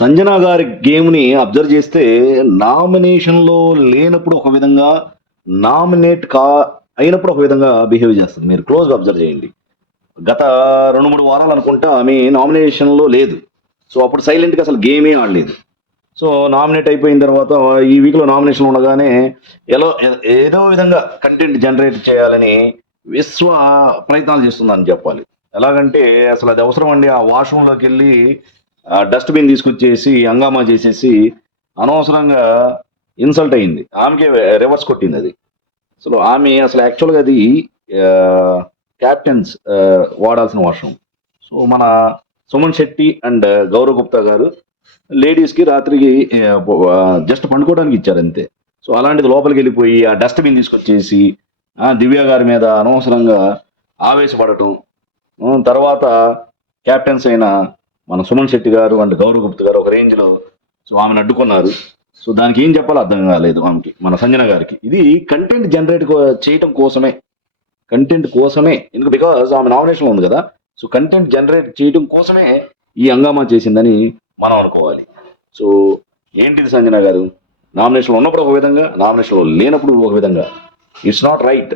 సంజన గారి గేమ్‌ని అబ్జర్వ్ చేస్తే నామినేషన్‌లో లేనప్పుడు ఒక విధంగా, నామినేట్ అయినప్పుడు ఒక విధంగా బిహేవ్ చేస్తది. మీరు క్లోజ్‌గా అబ్జర్వ్ చేయండి. గత 2, 3 వారాలు అనుకుంటా ఆమె నామినేషన్‌లో లేదు. సో, అప్పుడు సైలెంట్‌గా అసలు గేమే ఆడలేదు. సో, నామినేట్ అయిపోయిన తర్వాత ఈ వీక్‌లో నామినేషన్‌లో ఉండగానే ఏదో విధంగా కంటెంట్ జనరేట్ చేయాలని విశ్వ ప్రయత్నాలు చేస్తుందని చెప్పాలి. ఎలాగంటే అసలు అది అవసరం అండి. ఆ వాష్‌రూమ్‌లోకెళ్ళి డస్ట్‌బిన్ తీసుకొచ్చేసి హంగామా చేసేసి అనవసరంగా ఇన్సల్ట్ అయింది. ఆమెకే రివర్స్ కొట్టిందది. అసలు ఆమె అసలు యాక్చువల్‌గా అది ఆహ్, కెప్టెన్స్ వాడాల్సిన వాష్‌రూమ్. సో, మన సుమన్ శెట్టి అండ్ గౌరవ్ గుప్తా గారు లేడీస్‌కి రాత్రికి జస్ట్ పండుకోవడానికి ఇచ్చారంతే. సో, అలాంటిది లోపలికెళ్ళిపోయి ఆ డస్ట్‌బిన్ తీసుకొచ్చేసి దివ్య గారి మీద అనవసరంగా ఆవేశపడటం. తర్వాత కెప్టెన్స్ అయిన మన సుమన్ శెట్టి గారు అండ్ గౌరవ్ గుప్తా గారు ఒక రేంజ్‌లో సో, ఆమెను అడ్డుకున్నారు. సో, దానికి ఏం చెప్పాలో అర్థం కాలేదు ఆమెకి. మన సంజన గారికి. ఇది కంటెంట్ జనరేట్ చేయటం కోసమే. కంటెంట్ కోసమే. ఎందుకు బికాజ్ ఆమె నామినేషన్‌లో ఉంది గదా! సో, కంటెంట్ జనరేట్ చేయటం కోసమే ఈ హంగామా చేసిందని మనం అనుకోవాలి. సో, ఏంటిది సంజన గారు? నామినేషన్‌లో ఉన్నప్పుడు ఒక విధంగా, నామినేషన్‌లో లేనప్పుడు ఒక విధంగా. It's not right.